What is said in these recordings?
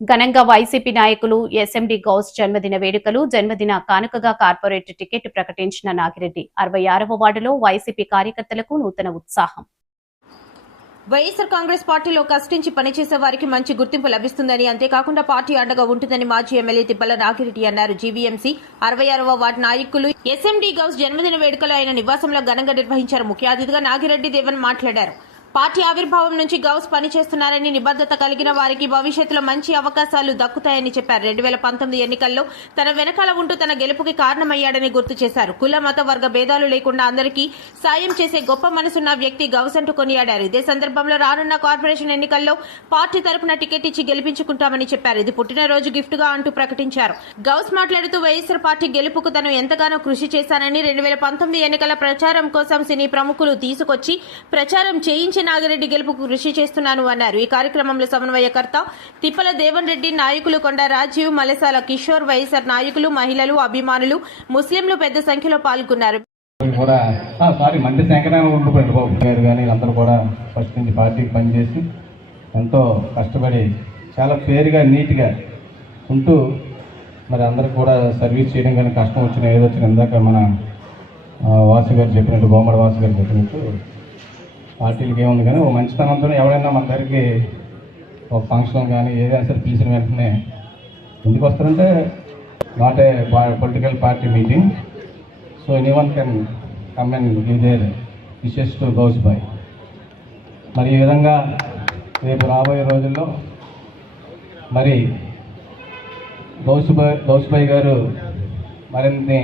ఘనంగా వైసీపీ నాయకులు ఎస్ఎండి గౌస్ జన్మదిన వేడుకలు జన్మదిన కానుకగా కార్పొరేట్ టికెట్ ప్రకటించిన నాగిరెడ్డి 66వ వార్డులో వైసీపీ కార్యకర్తలకు నూతన ఉత్సాహం. వైఎస్ఆర్ కాంగ్రెస్ పార్టీలో కష్టించి పనిచేసే వారికి మంచి గుర్తింపు లభిస్తుందని, అంతేకాకుండా పార్టీ అండగా ఉంటుందని మాజీ ఎమ్మెల్యే తిప్పల నాగిరెడ్డి అన్నారు. జీవీఎంసీ 66వ వార్డు నాయకులు ఎస్ఎండి గౌస్ జన్మదిన వేడుకలు ఆయన నివాసంలో ఘనంగా నిర్వహించారు. ముఖ్య అతిథిగా నాగిరెడ్డి దేవన్ మాట్లాడారు. పార్టీ ఆవిర్భావం నుంచి గౌస్ పనిచేస్తున్నారని, నిబద్దత కలిగిన వారికి భవిష్యత్తులో మంచి అవకాశాలు దక్కుతాయని చెప్పారు. 2019 ఎన్నికల్లో తన వెనకాల ఉంటూ తన గెలుపుకి కారణమయ్యాడని గుర్తు చేశారు. కుల మత వర్గ భేదాలు లేకుండా అందరికీ సాయం చేసే గొప్ప మనసున్న వ్యక్తి గౌస్ అంటూ కొనియాడారు. ఇదే సందర్భంలో రానున్న కార్పొరేషన్ ఎన్నికల్లో పార్టీ తరపున టికెట్ ఇచ్చి గెలిపించుకుంటామని చెప్పారు. ఇది పుట్టినరోజు గిఫ్ట్ గా అంటూ ప్రకటించారు. గౌస్ మాట్లాడుతూ వైఎస్ఆర్ పార్టీ గెలుపుకు తను ఎంతగానో కృషి చేశానని, 2019 ఎన్నికల ప్రచారం కోసం సినీ ప్రముఖులు తీసుకొచ్చి ప్రచారం చేయించి నాగిరెడ్డి గెలుపుకు కృషి చేస్తున్నాను అన్నారు. ఈ కార్యక్రమంలో సమన్వయకర్త తిప్పల దేవన్ రెడ్డి, నాయకులు కొండ రాజీవ్, మలసాల కిషోర్, వైఎస్ఆర్ నాయకులు, మహిళలు, అభిమానులు, ముస్లింలు పెద్ద సంఖ్యలో పాల్గొన్నారు. అందరూ కూడా ఫస్ట్ నుంచి పార్టీకి పనిచేసి ఎంతో కష్టపడి చాలా ఫేర్గా నీట్గా ఉంటూ మరి అందరూ కూడా సర్వీస్ చేయడం కానీ కష్టం వచ్చిన ఏదొచ్చిన ఇందాక మన వాసు గారు చెప్పినట్టు, గోమడ వాసు గారు చెప్పినట్టు పార్టీలకి ఏముంది కానీ ఒక మంచితనంతో ఎవరైనా మన దగ్గరికి ఒక ఫంక్షన్ కానీ ఏదైనా సరే పిలిచిన వెంటనే ఎందుకు వస్తారంటే not a political party meeting, so anyone can come and give their wishes to Ghouse బాయ్. మరి ఈ విధంగా రేపు రాబోయే రోజుల్లో మరి గౌస్ బాయ్ గారు మరిన్ని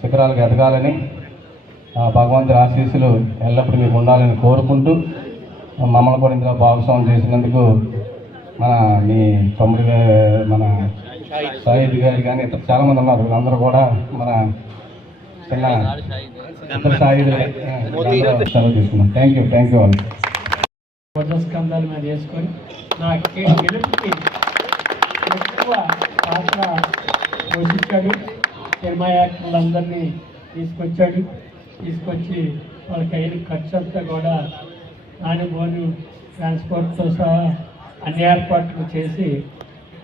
శిఖరాలకు ఎదగాలని, భగవంతుడి ఆశీస్సులు ఎల్లప్పుడూ మీకు ఉండాలని కోరుకుంటూ మమ్మల్ని కూడా ఇందులో భాగస్వామ్యం చేసినందుకు మీ తమ్ముడు మన సాయిద్ గారు కానీ ఇతర చాలామంది ఉన్నారు. అందరూ కూడా మన చిన్న ఇతర సాయిద్ తీసుకున్నాం. థ్యాంక్ యూ వాళ్ళు స్కంధాల మీద వేసుకొని నా గెలుపుకి ఎక్కువ పాత్ర పోషించాడు. సినిమా యాక్టర్లందరినీ తీసుకొచ్చి వాళ్ళకి అయిన ఖర్చు అంతా కూడా నానిబోను ట్రాన్స్పోర్ట్తో సహా అన్ని ఏర్పాట్లు చేసి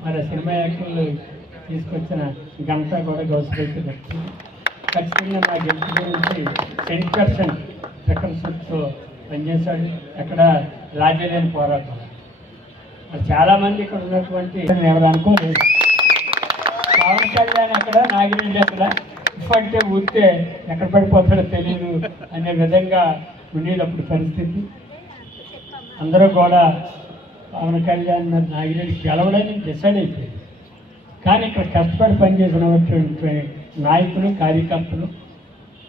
మరి సినిమా యాక్టర్లు తీసుకొచ్చిన గంట కూడా గౌసరైతే దక్కింది. ఖచ్చితంగా నా గెలుపు గురించి 10% ప్రికర్షన్తో పనిచేశాడు. ఎక్కడ రాజీ లేని పోరాటం. మరి చాలామంది ఇక్కడ ఉన్నటువంటి ఎవరు అనుకోలేదు. పవన్ కళ్యాణ్ అక్కడ, నాగిరెడ్డి అక్కడ, ఇప్పటికే ఊరితే ఎక్కడ పడిపోతాడో తెలియదు అనే విధంగా ఉండేది అప్పుడు పరిస్థితి. అందరూ కూడా పవన్ కళ్యాణ్ నాగిరెడ్డి గెలవడానికి డిసైడ్ అయిపోయింది. కానీ ఇక్కడ కష్టపడి పనిచేసినటువంటి నాయకులు, కార్యకర్తలు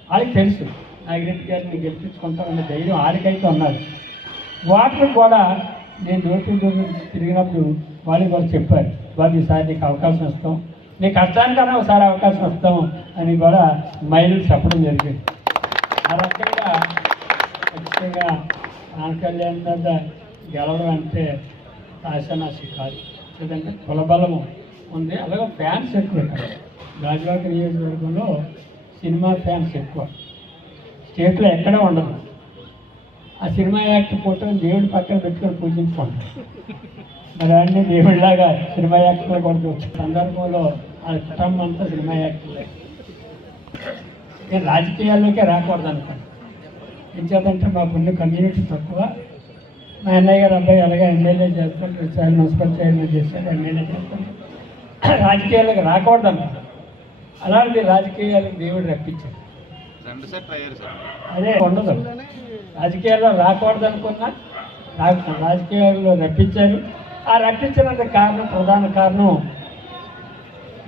వాళ్ళకి తెలుసు నాగిరెడ్డి గారిని గెలిపించుకుంటామనే ధైర్యం వాళ్ళకైతే ఉన్నారు. వాటికి కూడా నేను రోజు తిరిగినప్పుడు వాళ్ళు కూడా చెప్పారు, వాళ్ళు ఈసారి నీకు అవకాశం ఇస్తాం, నీ కష్టానికన్నా ఒకసారి అవకాశం ఇస్తాం అని కూడా మహిళలు చెప్పడం జరిగింది. ఆ రకంగా ఖచ్చితంగా పవన్ కళ్యాణ్ మీద గెలవడం అంటే ఆశానాశి కాదు. ఎందుకంటే కులబలం ఉంది, అలాగే ఫ్యాన్స్ ఎక్కువ. ఇక్కడ గాజువాక నియోజకవర్గంలో సినిమా ఫ్యాన్స్ ఎక్కువ, స్టేట్లో ఎక్కడే ఉండదు. ఆ సినిమా యాక్టర్ ఫోటోని దేవుడి పక్కన పెట్టుకొని పూజించుకుంటారు. మరి అన్ని దేవుడిలాగా సినిమా యాక్టర్లు కూడా సందర్భంలో ఆ కుటుంబం అంతా సినిమా యాక్టర్లే. నేను రాజకీయాల్లోకే రాకూడదు అనుకోండి. ఏం చేద్దంటే మా కొన్ని కమ్యూనిటీ తక్కువ. మా అన్నయ్య గారు అబ్బాయి అలాగే ఎమ్మెల్యే చేస్తాడు, సార్ మున్సిపల్ చైర్మన్ చేస్తాడు, ఎమ్మెల్యే చేస్తాడు. రాజకీయాలకు రాకూడదు అనుకుంటాను. అలాంటి రాజకీయాలకు దేవుడు రప్పించాడు. అదే ఉండదు. రాజకీయాల్లో రాకూడదు అనుకున్నా రాజకీయాల్లో రప్పించారు. ఆ రప్పించినందుకు ప్రధాన కారణం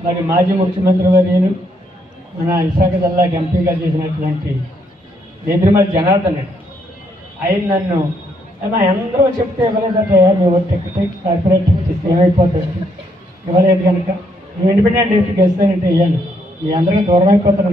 మరి మాజీ ముఖ్యమంత్రి వర్యులు, మన విశాఖ జిల్లాకి ఎంపీగా చేసినటువంటి నేద్రిమల్లి జనార్దన్ రెడ్డి. ఆయన నన్ను అందరూ చెప్తే ఇవ్వలేదంటే నువ్వు టికెట్ కార్పొరేట్ ఏమైపోతుంది ఇవ్వలేదు కనుక నువ్వు ఇండిపెండెంట్ గెలుస్తానంటే ఇవ్వాలి, మీ అందరికీ దూరం అయిపోతున్నాను.